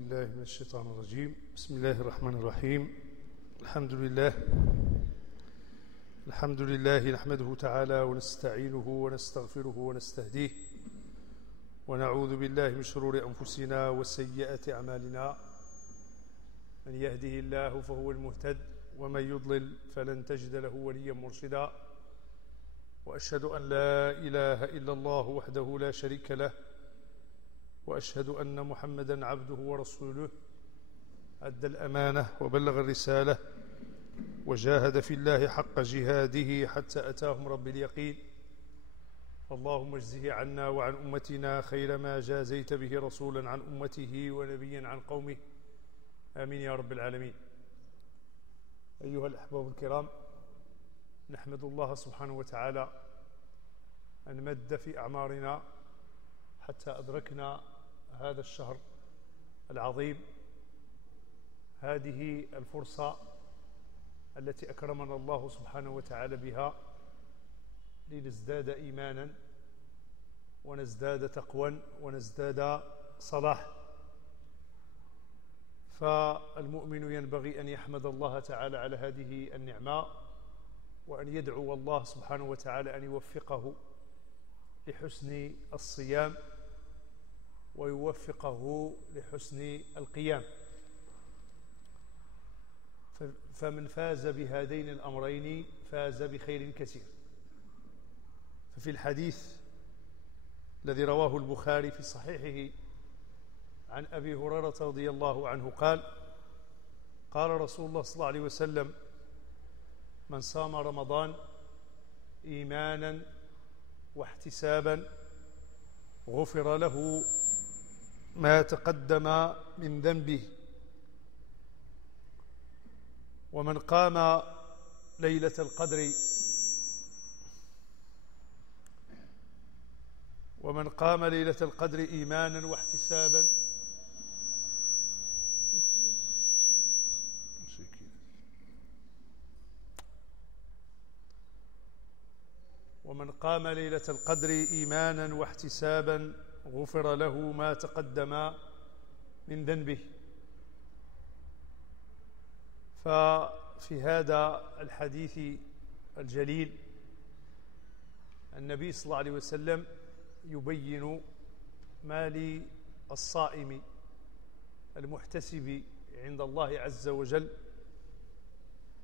الله من الشيطان الرجيم. بسم الله الرحمن الرحيم. الحمد لله نحمده تعالى ونستعينه ونستغفره ونستهديه ونعوذ بالله من شرور أنفسنا وسيئات أعمالنا. من يهده الله فهو المهتد ومن يضلل فلن تجد له وليا مرشدا، وأشهد أن لا إله إلا الله وحده لا شريك له، وأشهد أن محمدا عبده ورسوله، أدى الأمانة وبلغ الرسالة وجاهد في الله حق جهاده حتى أتاهم رب اليقين. اللهم اجزه عنا وعن أمتنا خير ما جازيت به رسولا عن أمته ونبيا عن قومه، آمين يا رب العالمين. أيها الأحباب الكرام، نحمد الله سبحانه وتعالى أن مد في أعمارنا حتى أدركنا هذا الشهر العظيم، هذه الفرصة التي أكرمنا الله سبحانه وتعالى بها لنزداد إيمانا ونزداد تقوى ونزداد صلاح. فالمؤمن ينبغي أن يحمد الله تعالى على هذه النعمة، وأن يدعو الله سبحانه وتعالى أن يوفقه لحسن الصيام ويوفقه لحسن القيام. فمن فاز بهذين الأمرين فاز بخير كثير. ففي الحديث الذي رواه البخاري في صحيحه عن أبي هريرة رضي الله عنه قال رسول الله صلى الله عليه وسلم: من صام رمضان إيمانا واحتسابا غفر له ما تقدم من ذنبه، ومن قام ليلة القدر إيمانا واحتسابا غفر له ما تقدم من ذنبه. ففي هذا الحديث الجليل النبي صلى الله عليه وسلم يبين ما للصائم المحتسب عند الله عز وجل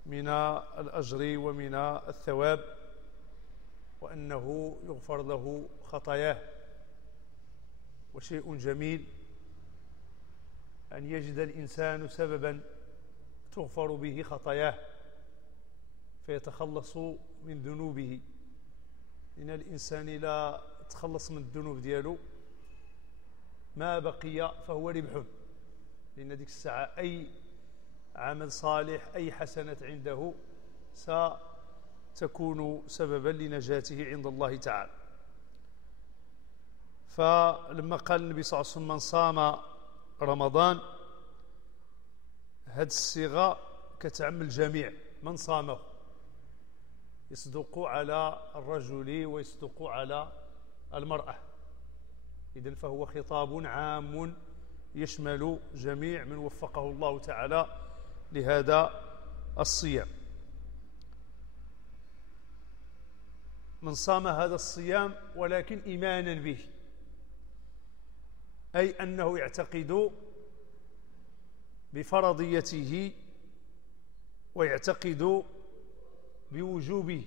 من الأجر ومن الثواب، وأنه يغفر له خطاياه. وشيء جميل أن يجد الإنسان سببا تغفر به خطاياه فيتخلص من ذنوبه. إن الإنسان لا يتخلص من الذنوب دياله ما بقي فهو ربح، لأن ديك الساعة أي عمل صالح أي حسنة عنده ستكون سببا لنجاته عند الله تعالى. فلما قال النبي صلى الله عليه وسلم: من صام رمضان، هذه الصيغة كتعم الجميع، من صامه، يصدق على الرجل ويصدق على المرأة. إذن فهو خطاب عام يشمل جميع من وفقه الله تعالى لهذا الصيام. من صام هذا الصيام ولكن إيمانا به، أي أنه يعتقد بفرضيته ويعتقد بوجوبه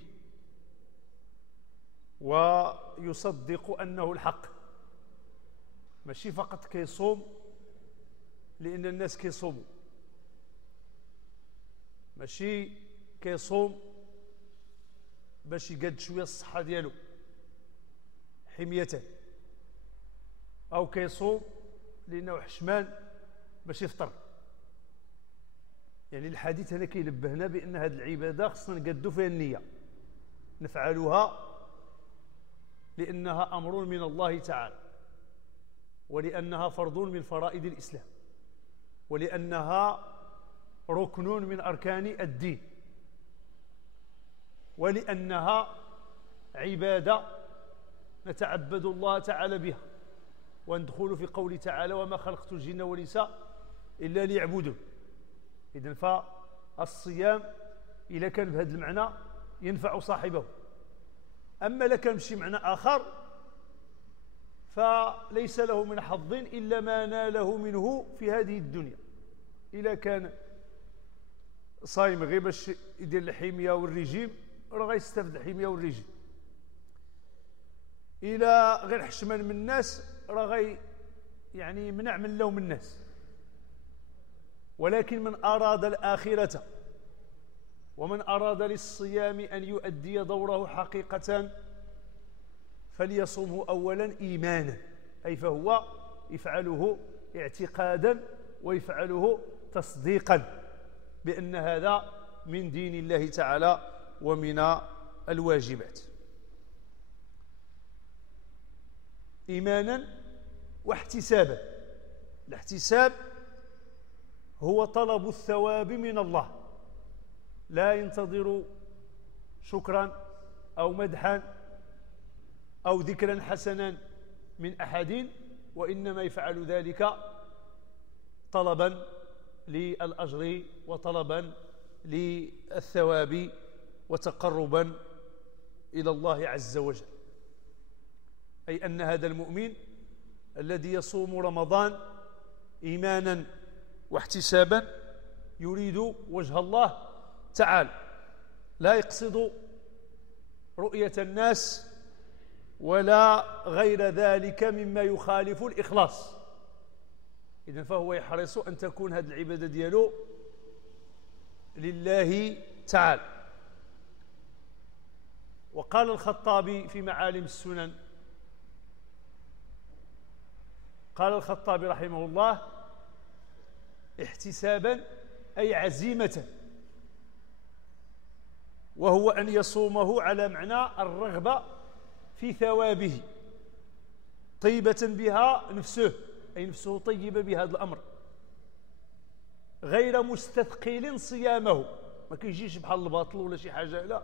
ويصدق أنه الحق، ماشي فقط كيصوم لأن الناس كيصوموا، ماشي كيصوم باش يقد شوية الصحة ديالو حميته، أو كيصوم لأنه حشمان باش يفطر. يعني الحديث هنا كينبهنا بأن هذه العبادة خصنا نقدوا فيها النية، نفعلها لأنها أمر من الله تعالى، ولأنها فرض من فرائض الإسلام، ولأنها ركن من أركان الدين، ولأنها عبادة نتعبد الله تعالى بها. وندخل في قوله تعالى: وما خلقت الجن والإنس إلا ليعبدون. إذن فالصيام إذا كان بهذا المعنى ينفع صاحبه. أما إذا كان بشي معنى آخر فليس له من حظ إلا ما ناله منه في هذه الدنيا. إذا كان صايم غير باش يدير الحمية والرجيم راه غيستافد الحمية والرجيم. إلى غير حشمان من الناس راه يعني يمنع من لوم الناس. ولكن من أراد الآخرة ومن أراد للصيام أن يؤدي دوره حقيقة فليصومه أولا إيمانا، أي فهو يفعله اعتقادا ويفعله تصديقا بأن هذا من دين الله تعالى ومن الواجبات. إيمانا واحتسابا. الاحتساب هو طلب الثواب من الله، لا ينتظر شكرا أو مدحا أو ذكرا حسنا من أحد، وإنما يفعل ذلك طلبا للأجر وطلبا للثواب وتقربا إلى الله عز وجل. أي أن هذا المؤمن الذي يصوم رمضان إيمانا واحتسابا يريد وجه الله تعالى، لا يقصد رؤية الناس ولا غير ذلك مما يخالف الإخلاص. إذن فهو يحرص أن تكون هذه العبادة ديالو لله تعالى. وقال الخطابي في معالم السنن، قال الخطابي رحمه الله: احتسابا أي عزيمة، وهو أن يصومه على معنى الرغبة في ثوابه، طيبة بها نفسه، أي نفسه طيبة بهذا الأمر، غير مستثقل صيامه. ما كيجيش بحال الباطل ولا شي حاجة، لا،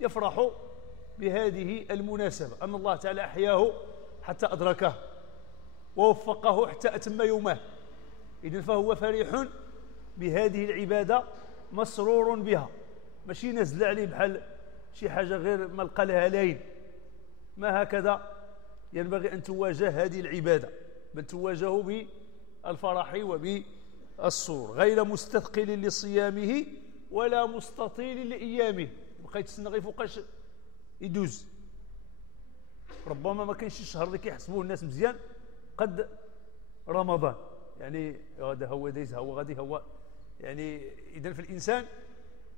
يفرح بهذه المناسبة أن الله تعالى أحياه حتى أدركه ووفقه حتى أتم يومه. إذن فهو فرح بهذه العبادة مسرور بها، ماشي نزل عليه بحال شي حاجة غير ما لقى لها لين. ما هكذا ينبغي أن تواجه هذه العبادة، بل تواجه بالفرح وبالسرور، غير مستثقل لصيامه ولا مستطيل لأيامه. بقيت تسنى غير فوقاش يدوز. ربما ما كاينش الشهر اللي كيحسبوه الناس مزيان قد رمضان، يعني هذا هو دايز هو غادي هو، يعني إذن في الإنسان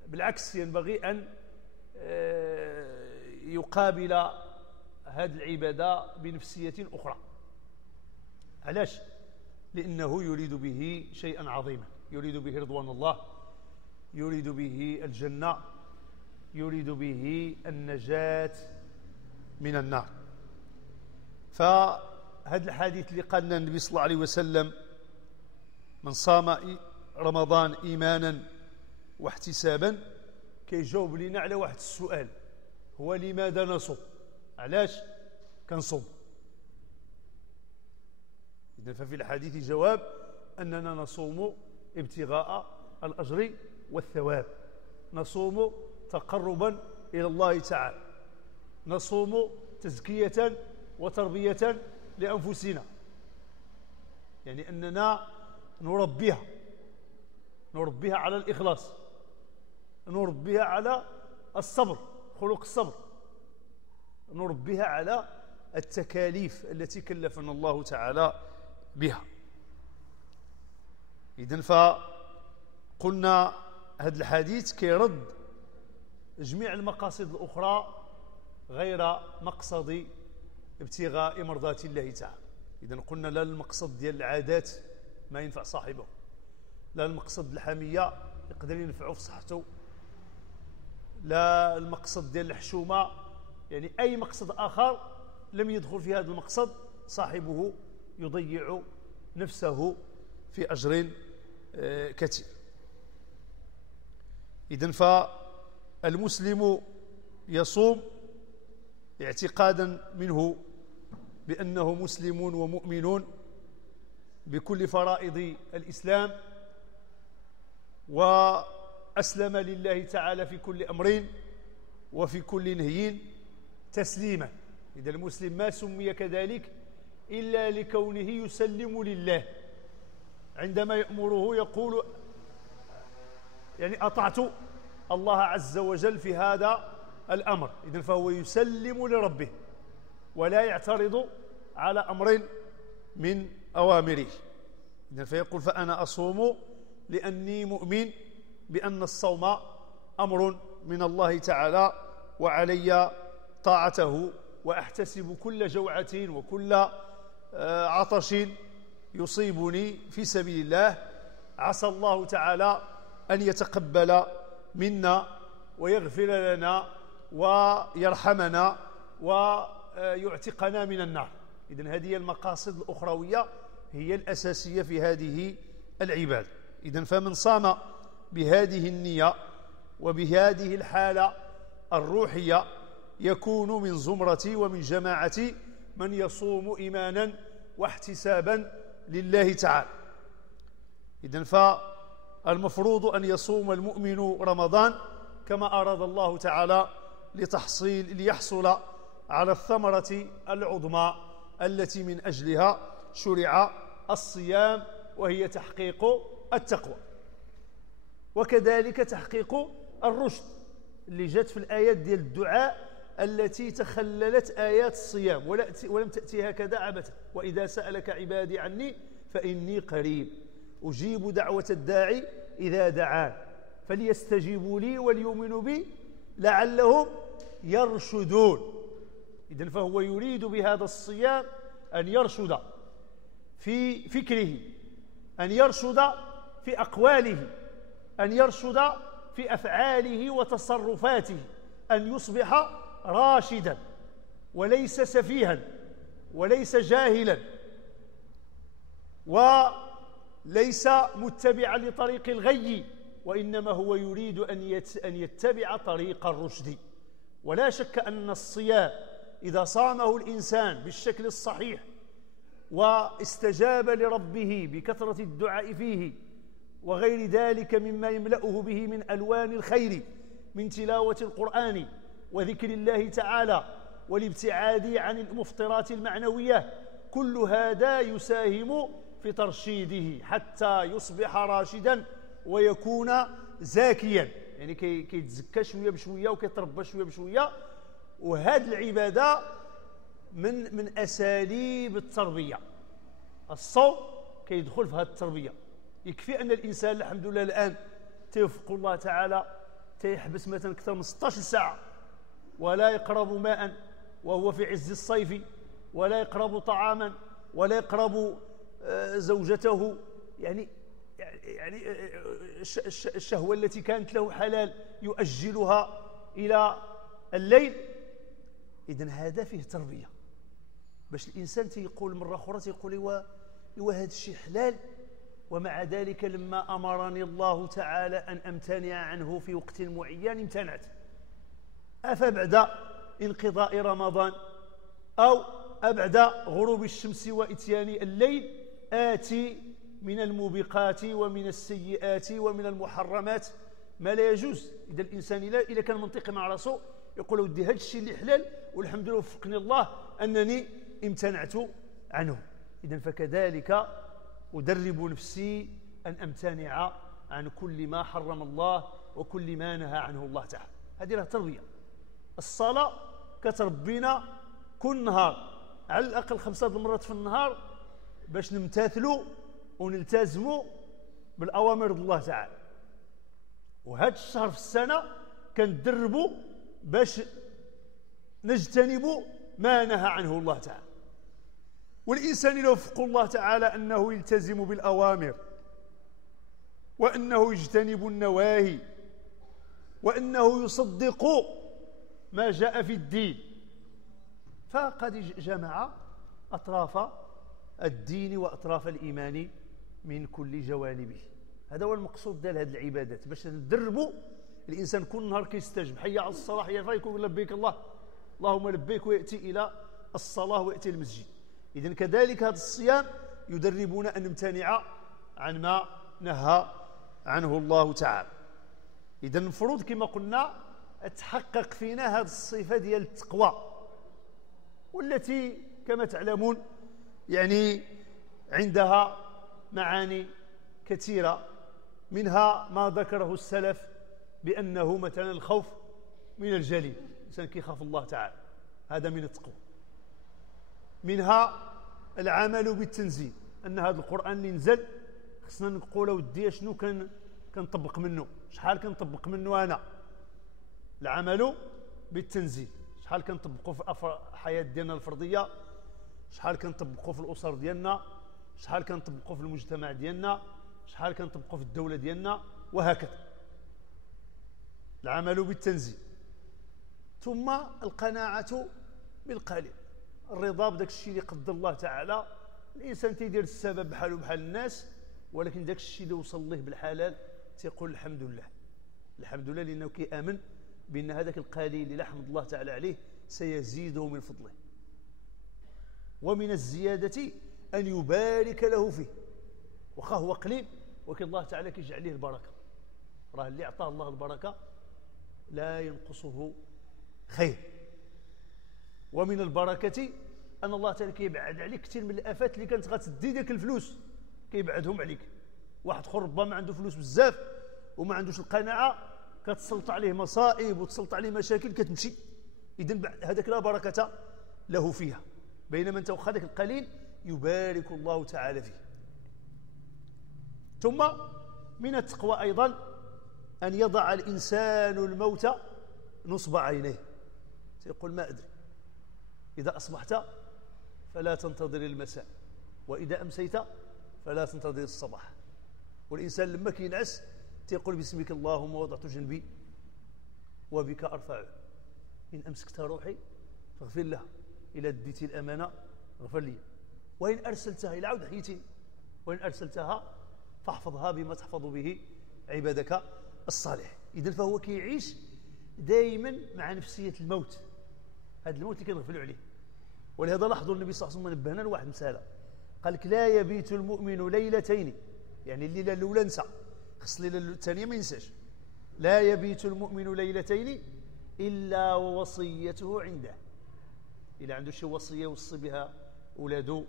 بالعكس ينبغي أن يقابل هذه العبادة بنفسية أخرى. علاش؟ لأنه يريد به شيئا عظيما، يريد به رضوان الله، يريد به الجنة، يريد به النجاة من النار. فهذا الحديث اللي قالنا النبي صلى الله عليه وسلم: من صام رمضان إيمانا واحتسابا، كيجاوب لنا على واحد السؤال، هو لماذا نصوم؟ علاش كنصوم؟ إذن ففي الحديث جواب أننا نصوم ابتغاء الأجر والثواب، نصوم تقربا إلى الله تعالى، نصوم تزكية وتربية لأنفسنا، يعني أننا نربيها على الإخلاص، نربيها على الصبر، خلق الصبر، نربيها على التكاليف التي كلفنا الله تعالى بها. إذن فقلنا هذا الحديث كيرد جميع المقاصد الأخرى غير مقصد ابتغاء مرضات الله تعالى. إذن قلنا لا المقصد ديال العادات ما ينفع صاحبه، لا المقصد الحمية يقدر ينفعه في صحته، لا المقصد ديال الحشومة، يعني أي مقصد آخر لم يدخل في هذا المقصد صاحبه يضيع نفسه في أجر كثير. إذن فالمسلم يصوم اعتقادا منه بأنه مسلم ومؤمن بكل فرائض الإسلام وأسلم لله تعالى في كل أمر وفي كل نهي تسليما. إذا المسلم ما سمي كذلك إلا لكونه يسلم لله، عندما يأمره يقول يعني أطعت الله عز وجل في هذا الأمر. إذن فهو يسلم لربه ولا يعترض على أمر من أوامره. إذن فيقول فأنا أصوم لأني مؤمن بأن الصوم أمر من الله تعالى وعلي طاعته، وأحتسب كل جوعة وكل عطش يصيبني في سبيل الله عسى الله تعالى أن يتقبل منا ويغفر لنا ويرحمنا ويعتقنا من النار. إذن هذه المقاصد الأخروية هي الأساسية في هذه العبادة. إذن فمن صام بهذه النية وبهذه الحالة الروحية يكون من زمرة ومن جماعة من يصوم إيمانا واحتسابا لله تعالى. إذن فالمفروض أن يصوم المؤمن رمضان كما أراد الله تعالى ليحصل على الثمرة العظمى التي من أجلها شرع الصيام، وهي تحقيق التقوى وكذلك تحقيق الرشد اللي جاءت في الآيات ديال الدعاء التي تخللت آيات الصيام ولم تأتي هكذا عبثا. وإذا سألك عبادي عني فإني قريب أجيب دعوة الداعي إذا دعان فليستجيبوا لي وليؤمنوا بي لعلهم يرشدون. إذن فهو يريد بهذا الصيام أن يرشد في فكره، أن يرشد في أقواله، أن يرشد في أفعاله وتصرفاته، أن يصبح راشدا وليس سفيها وليس جاهلا وليس متبعا لطريق الغي، وإنما هو يريد أن يتبع طريق الرشد. ولا شك أن الصيام إذا صامه الإنسان بالشكل الصحيح واستجاب لربه بكثرة الدعاء فيه وغير ذلك مما يملأه به من ألوان الخير من تلاوة القرآن وذكر الله تعالى والابتعاد عن المفطرات المعنوية، كل هذا يساهم في ترشيده حتى يصبح راشدا ويكون زاكيا، يعني كيتزكى شوية بشوية وكيتربى شوية بشوية. وهذه العبادة من أساليب التربية. الصوم كيدخل في هذه التربية. يكفي أن الإنسان الحمد لله الآن توفق الله تعالى تيحبس مثلا أكثر من 16 ساعة ولا يقرب ماء وهو في عز الصيف، ولا يقرب طعاما، ولا يقرب زوجته، يعني الشهوة التي كانت له حلال يؤجلها إلى الليل. إذن هذا فيه تربية، باش الإنسان تيقول مرة أخرى تيقول هذا الشيء حلال، ومع ذلك لما أمرني الله تعالى أن أمتنع عنه في وقت معين امتنعت. أفبعد انقضاء رمضان أو أبعد غروب الشمس وإتيان الليل آتي من الموبقات ومن السيئات ومن المحرمات ما لا يجوز. إذا الإنسان إذا كان منطقي مع راسه يقول ودي هذا الشيء اللي حلال والحمد لله وفقني الله أنني امتنعت عنه. إذن فكذلك أدرب نفسي أن أمتنع عن كل ما حرم الله وكل ما نهى عنه الله تعالى. هذه لها تربية. الصلاة كتربينا كل نهار على الأقل 5 مرات في النهار باش نمتثلوا ونلتزموا بالأوامر الله تعالى. وهذا الشهر في السنة كندربوا باش نجتنبوا ما نهى عنه الله تعالى. والإنسان لو وفق الله تعالى أنه يلتزم بالأوامر وأنه يجتنب النواهي وأنه يصدق ما جاء في الدين، فقد جمع أطراف الدين وأطراف الإيمان من كل جوانبه. هذا هو المقصود ديال هذه العبادات، باش ندربوا الإنسان كل نهار كيستجب حي على الصلاة حي على يكون لبيك اللهم لبيك، ويأتي إلى الصلاة ويأتي المسجد. إذن كذلك هذا الصيام يدربون أن نمتنع عن ما نهى عنه الله تعالى. إذا المفروض كما قلنا تحقق فينا هذه الصفة ديال التقوى، والتي كما تعلمون يعني عندها معاني كثيرة، منها ما ذكره السلف بأنه مثلا الخوف من الجليل، الإنسان كيخاف الله تعالى، هذا من التقوى. منها العمل بالتنزيل، أن هذا القرآن اللي نزل خصنا نقول ودي شنو كنطبق منه، شحال كنطبق منه أنا. العمل بالتنزيل، شحال كنطبقوا في الحياة ديالنا الفردية، شحال كنطبقوا في الأسر ديالنا، شحال كنطبقوا في المجتمع ديالنا، شحال كنطبقوا في الدولة ديالنا، وهكذا. العمل بالتنزيل. ثم القناعة بالقليل، الرضا بداك الشيء اللي قدر الله تعالى. الإنسان تيدير السبب بحاله بحال الناس، ولكن داك الشيء اللي وصل له بالحلال تيقول الحمد لله، الحمد لله، لأنه كيآمن بأن هذاك القليل اللي حمد الله تعالى عليه سيزيده من فضله. ومن الزيادة أن يبارك له فيه، وخا هو قليل ولكن الله تعالى كيجعل عليه البركة. راه اللي أعطاه الله البركة لا ينقصه خير. ومن البركة أن الله تعالى كيبعد عليك كثير من الآفات اللي كانت غتدي ديك الفلوس، كيبعدهم عليك. واحد اخر ربما عنده فلوس بزاف وما عندوش القناعة، كتسلط عليه مصائب وتسلط عليه مشاكل كتمشي. إذن هذاك لا بركة له فيها، بينما انت واخا ذاك القليل يبارك الله تعالى فيه. ثم من التقوى أيضا أن يضع الإنسان الموت نصب عينيه، سيقول ما أدري، إذا أصبحت فلا تنتظر المساء، وإذا أمسيت فلا تنتظر الصباح. والإنسان لما كينعس تيقول باسمك اللهم وضعت جنبي وبك أرفعه، إن أمسكت روحي فاغفر لها، إلى ديت الأمانة اغفر لي، وإن أرسلتها إلى عود حيتي، وإن أرسلتها فاحفظها بما تحفظ به عبادك الصالح. إذن فهو كيعيش دائما مع نفسية الموت، هذا الموت اللي كنغفلوا عليه. ولهذا لاحظوا النبي صلى الله عليه وسلم نبهنا لواحد مسألة، قال لك لا يبيت المؤمن ليلتين، يعني الليلة الأولى نسى، خص الليلة الثانية ما ينساش. لا يبيت المؤمن ليلتين إلا ووصيته عنده، إلا عنده شي وصية يوصي بها أولاده،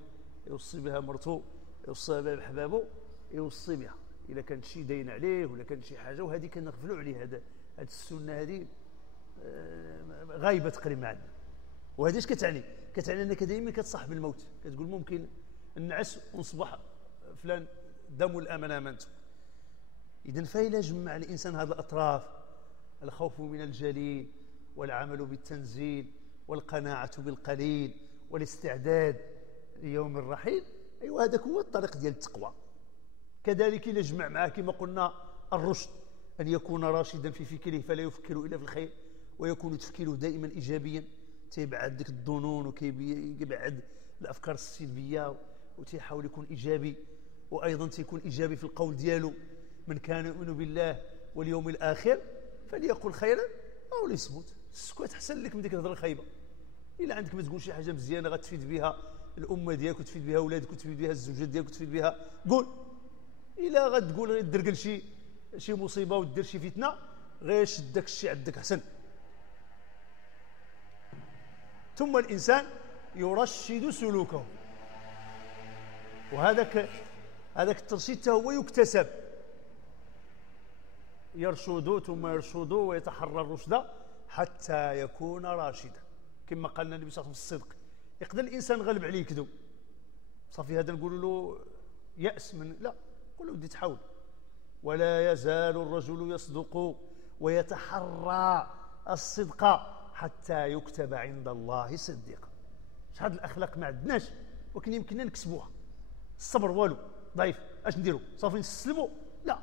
يوصي بها مرته، يوصي بها بحبابه، يوصي بها إلا كان شي دين عليه ولا كان شي حاجة، وهذه كنغفلوا عليه. هذه السنة هذه غايبة تقريبا عندنا. وهذه اش كتعني؟ كتعني أنك دائما كتصاحب الموت، كتقول ممكن نعس ونصبح فلان دم الأمن أمنته. إذن فإلا جمع الإنسان هذه الأطراف، الخوف من الجليل والعمل بالتنزيل والقناعة بالقليل والاستعداد ليوم الرحيل، أيوة هذا هو الطريق ديال التقوى. كذلك إلا جمع معه كما قلنا الرشد، أن يكون راشدا في فكره فلا يفكر إلا في الخير، ويكون تفكيره دائما إيجابيا، تيبعد ذلك الظنون وكيبعد الأفكار السلبية، وتيحاول يكون إيجابي، وأيضا تيكون إيجابي في القول ديالو. من كان يؤمن بالله واليوم الآخر فليقل خيرا أو ليصمت. السكوت أحسن لك من ديك الهضره الخايبه. إلا عندك ما تقول شي حاجة مزيانة غتفيد بها الأمة ديالك وتفيد بها أولادك وتفيد بها الزوجات ديالك وتفيد بها، قول. إلا غتقول تدرقل شي مصيبة ودير شي فتنة، غير شد داك الشيء عندك أحسن. ثم الإنسان يرشد سلوكه، وهذاك الترشيد هو يكتسب، يرشد ثم يرشد ويتحرى الرشد حتى يكون راشدا. كما قال النبي صلى الله عليه وسلم في الصدق، يقدر الإنسان غلب عليه كذب صافي، هذا نقول له يأس من، لا، قل له بدي تحاول. ولا يزال الرجل يصدق ويتحرى الصدق حتى يكتب عند الله صديقا. شحال الأخلاق ما عندناش ولكن يمكننا نكسبوها. الصبر والو ضعيف، اش نديروا؟ صافي نستسلموا؟ لا،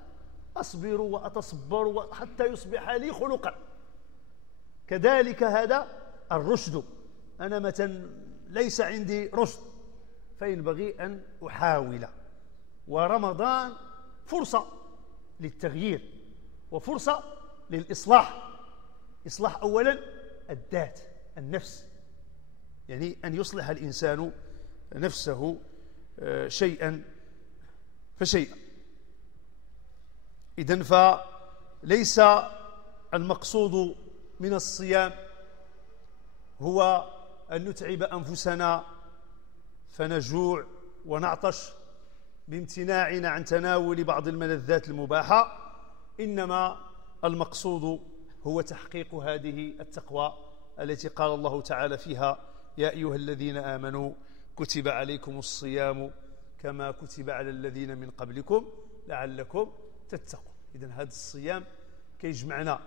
أصبروا وأتصبروا حتى يصبح لي خلقا. كذلك هذا الرشد، أنا مثلا ليس عندي رشد فينبغي أن أحاول. ورمضان فرصة للتغيير وفرصة للإصلاح. إصلاح أولا الذات، النفس، يعني أن يصلح الإنسان نفسه شيئا فشيئا. إذن فليس المقصود من الصيام هو أن نتعب أنفسنا فنجوع ونعطش بامتناعنا عن تناول بعض الملذات المباحة، إنما المقصود هو تحقيق هذه التقوى التي قال الله تعالى فيها: يا أيها الذين آمنوا كتب عليكم الصيام كما كتب على الذين من قبلكم لعلكم تتقون. إذن هذا الصيام كيجمعنا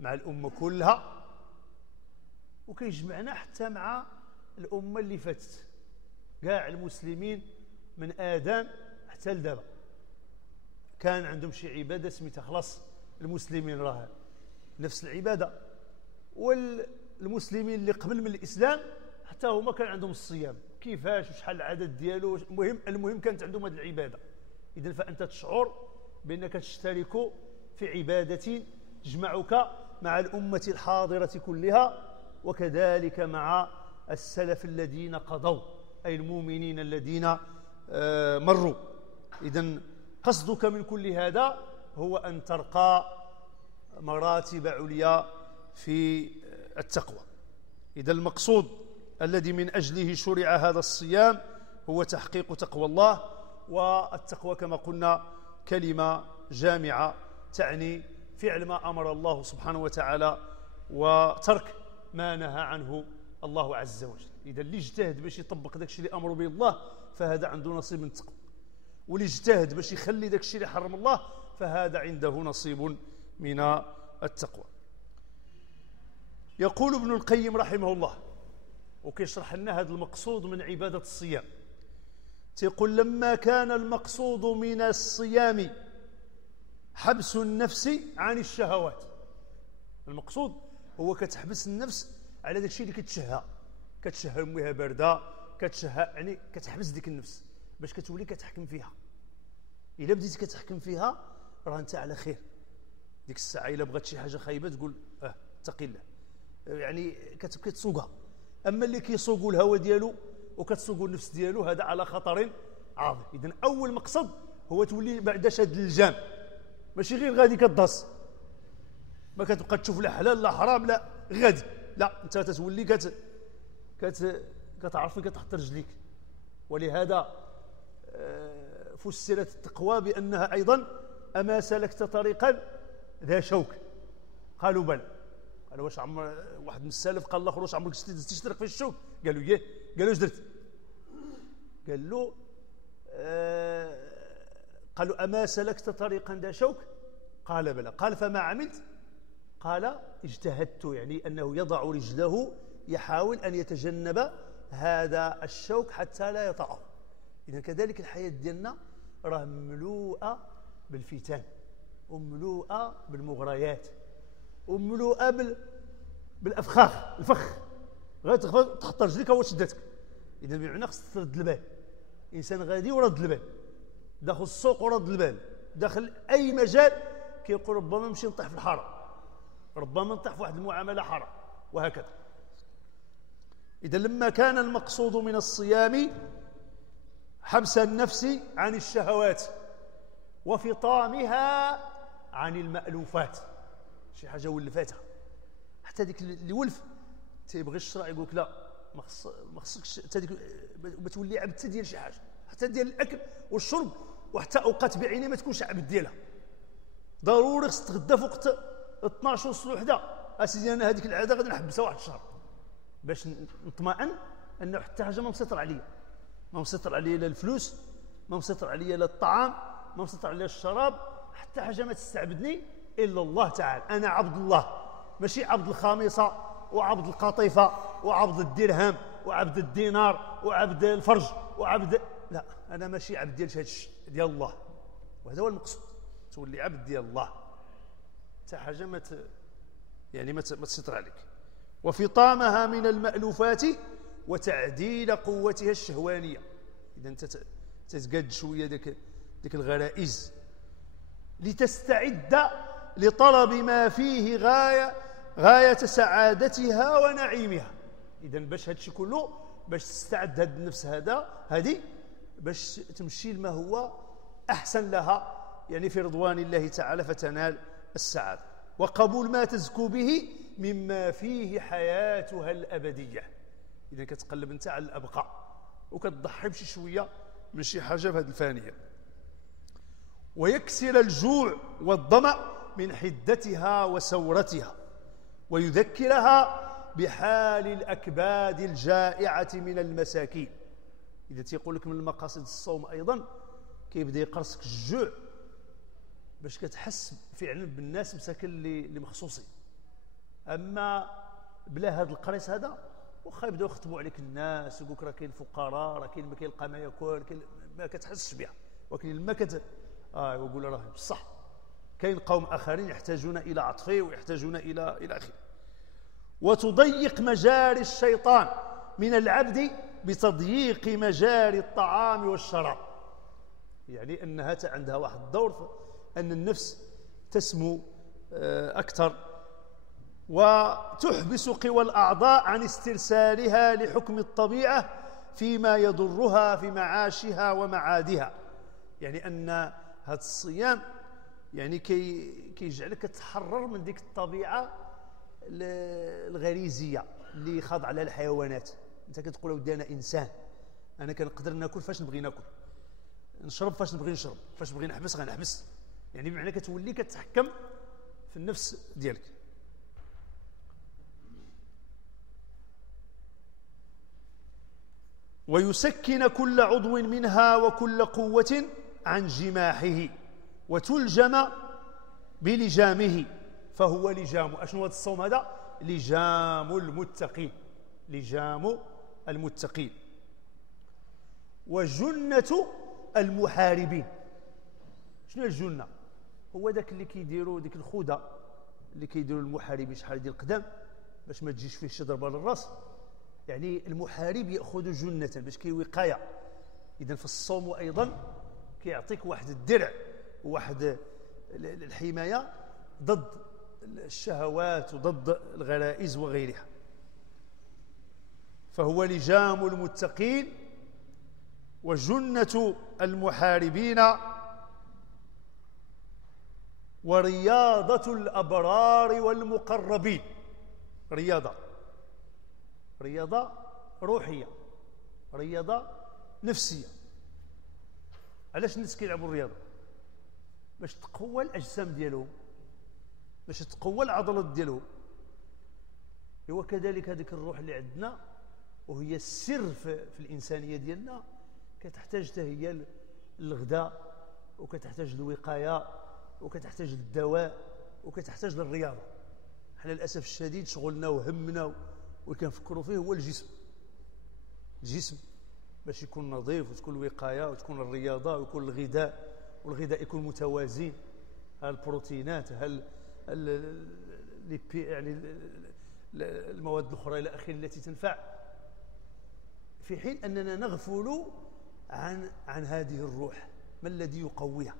مع الأمة كلها، وكيجمعنا حتى مع الأمة اللي فاتت، كاع المسلمين من آدم حتى لدابا كان عندهم شي عبادة سميتها خلاص. المسلمين راه نفس العبادة، والمسلمين اللي قبل من الإسلام حتى هما كان عندهم الصيام، كيفاش وشحال العدد ديالو، المهم كانت عندهم هذه العبادة. إذن فأنت تشعر بأنك تشترك في عبادة تجمعك مع الأمة الحاضرة كلها، وكذلك مع السلف الذين قضوا، أي المؤمنين الذين مروا. إذن قصدك من كل هذا هو أن ترقى مراتب عليا في التقوى. إذا المقصود الذي من أجله شرع هذا الصيام هو تحقيق تقوى الله. والتقوى كما قلنا كلمة جامعة تعني فعل ما أمر الله سبحانه وتعالى وترك ما نهى عنه الله عز وجل. إذا اللي اجتهد باش يطبق داك الشيء اللي أمر به الله فهذا عنده نصيب من التقوى، واللي اجتهد باش يخلي داك الشيء اللي حرم الله فهذا عنده نصيب من التقوى. يقول ابن القيم رحمه الله وكيشرح لنا هذا المقصود من عبادة الصيام، تيقول: لما كان المقصود من الصيام حبس النفس عن الشهوات. المقصود هو كتحبس النفس على داك الشيء اللي كتشهى امها بارده، كتشهى يعني كتحبس ديك النفس باش كتولي كتحكم فيها. الا بديتي كتحكم فيها راه انت على خير. ديك الساعه الا بغات شي حاجه خايبه تقول اتقي الله، يعني كتسوقها. اما اللي كيسوق الهوى ديالو وكتسوق النفس ديالو هذا على خطر عظيم. اذا اول مقصد هو تولي بعد شد الجام، ماشي غير غادي كتدهص، ما كتبقى تشوف لا حلال لا حرام لا غادي، لا انت تتولي كتعرف فين كتحط رجليك. ولهذا فسرت التقوى بانها ايضا اما سلكت طريقا ذا شوك. قالوا بلى. قالوا واش عمر واحد من السلف قال له واش عمرك تشترك في الشوك؟ قالوا يه. قالوا اش درت؟ قال له قالوا اما سلكت طريقا ذا شوك؟ قال بلى. قال فما عملت؟ قال اجتهدت، يعني انه يضع رجله يحاول ان يتجنب هذا الشوك حتى لا يطأه. اذا كذلك الحياه ديالنا راه مملوءه بالفتن ومملوءه بالمغريات ومملوءه بالافخاخ، الفخ غير تحط رجليك هو شدتك. اذا بمعنى خصك ترد البال. انسان غادي ورد البال، داخل السوق ورد البال، داخل اي مجال كيقول ربما نمشي نطيح في الحرام، ربما نطيح في واحد المعامله حرام، وهكذا. اذا لما كان المقصود من الصيام حبس النفس عن الشهوات وفطامها عن المألوفات، شي حاجه ولفتها حتى ديك اللي ولف تيبغي الشرع يقول لك لا ما خصكش حتى ديك بتولي عبد ديال شي حاجه، حتى ديال الاكل والشرب، وحتى اوقات بعينيه ما تكونش عبد ديالها. ضروري خصك تغدى في وقت 12 ونص وحده. اسيدي انا هذيك العاده غادي نحبسها واحد الشهر باش نطمئن انه حتى حاجه ما مسيطر عليا، ما مسيطر عليا لا الفلوس، ما مسيطر عليا لا الطعام، ما مسيطر عليا الشراب، حتى حاجه ما تستعبدني الا الله تعالى. انا عبد الله، ماشي عبد الخامصه وعبد القطيفه وعبد الدرهم وعبد الدينار وعبد الفرج وعبد، لا، انا ماشي عبد ديال هذا الشيء، ديال الله. وهذا هو المقصود، تولي عبد ديال الله، حتى حاجه ما تسيطر عليك. وفطامها من المألوفات وتعديل قوتها الشهوانيه. اذا انت تتقاد شويه ديك الغرائز لتستعد لطلب ما فيه غايه سعادتها ونعيمها. اذا باش هادشي كله، باش تستعد هاد النفس هذه باش تمشي لما هو أحسن لها، يعني في رضوان الله تعالى فتنال السعادة. وقبول ما تزكو به مما فيه حياتها الأبدية. إذا كتقلب أنت على الأبقى وكتضحي بشي شوية من شي حاجة في هذه الفانية. ويكسر الجوع والظمأ من حدتها وسورتها، ويذكرها بحال الأكباد الجائعة من المساكين. إذا تيقول لك من المقاصد الصوم أيضا كيبدا يقرصك الجوع باش كتحس فعلا بالناس مساكن اللي مخصوصين. أما بلا هذا القريص هذا واخا يبداو يخطبوا عليك الناس ويقول لك راه كاين الفقراء، راه كاين ما كيلقى ما ياكل، ما كتحسش بها. ولكن لما يقول راه بصح كاين قوم آخرين يحتاجون إلى عطفه ويحتاجون إلى آخره. وتضيق مجاري الشيطان من العبد بتضييق مجاري الطعام والشراب. يعني أنها عندها واحد الدور أن النفس تسمو أكثر، وتحبس قوى الأعضاء عن استرسالها لحكم الطبيعة فيما يضرها في معاشها ومعادها. يعني أن هذا الصيام يعني كيجعلك تتحرر من ديك الطبيعة الغريزية اللي خاضعة لها الحيوانات. انت كتقول ودي انا انسان، انا كنقدر ناكل فاش نبغي ناكل، نشرب فاش نبغي نشرب، فاش نبغي نحبس غنحبس. يعني بمعنى كتولي كتحكم في النفس ديالك. ويسكن كل عضو منها وكل قوة عن جماحه وتلجم بلجامه، فهو لجام. أشنو هذا الصوم هذا؟ لجام المتقين، لجام المتقين. وجنة المحاربين. شنو هي الجنة؟ هو ذاك اللي كيديروا ديك الخوذة اللي كيديروا المحاربين شحال ديال القدام باش ما تجيش فيه شي ضربة للراس. يعني المحارب يأخذ جنة باش كيوقاية. إذا في الصوم أيضا كيعطيك واحد الدرع وواحد الحماية ضد الشهوات وضد الغرائز وغيرها. فهو لجام المتقين وجنة المحاربين ورياضة الأبرار والمقربين. رياضة روحية، رياضة نفسية. علاش الناس كيلعبوا الرياضة؟ باش تقوى الأجسام ديالهم، باش تقوى العضلات ديالهم. هو كذلك هذيك الروح اللي عندنا وهي السر في الإنسانية ديالنا كتحتاج حتى هي الغذاء، وكتحتاج الوقاية، وكتحتاج الدواء، وكتحتاج للرياضة. حنا للأسف الشديد شغلنا وهمنا وكنفكروا فيه هو الجسم باش يكون نظيف وتكون الوقاية وتكون الرياضة ويكون الغذاء، والغذاء يكون متوازن، البروتينات، يعني المواد الأخرى إلى آخره التي تنفع، في حين أننا نغفل عن هذه الروح. ما الذي يقويها؟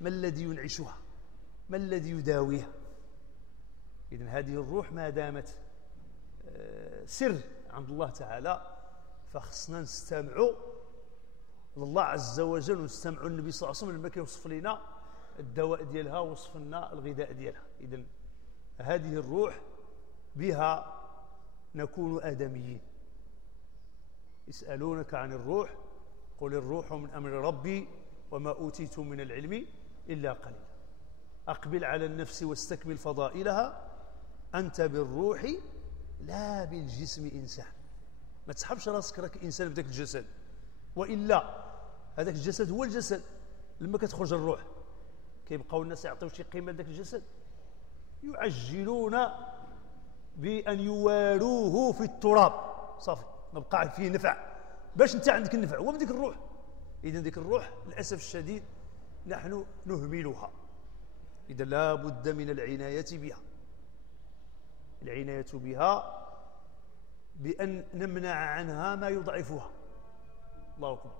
ما الذي ينعشها؟ ما الذي يداويها؟ إذن هذه الروح ما دامت سر عند الله تعالى فخصنا نستمعوا لله عز وجل ونستمعوا النبي صلى الله عليه وسلم لما كيوصف لنا الدواء ديالها ووصف لنا الغذاء ديالها. إذن هذه الروح بها نكون آدميين. يسألونك عن الروح قل الروح من أمر ربي وما أوتيتم من العلم إلا قليلا. أقبل على النفس واستكمل فضائلها، أنت بالروح لا بالجسم إنسان. ما تسحبش راسك راك إنسان بداك الجسد، وإلا هذاك الجسد هو الجسد. لما كتخرج الروح كيبقاو الناس يعطيو شي قيمة لذاك الجسد، يعجلون بأن يواروه في التراب. صافي ما بقى فيه نفع. باش انت عندك النفع هو من ديك الروح. إذن ديك الروح للأسف الشديد نحن نهملها. إذا لا بد من العناية بها، العناية بها بأن نمنع عنها ما يضعفها. الله أكبر.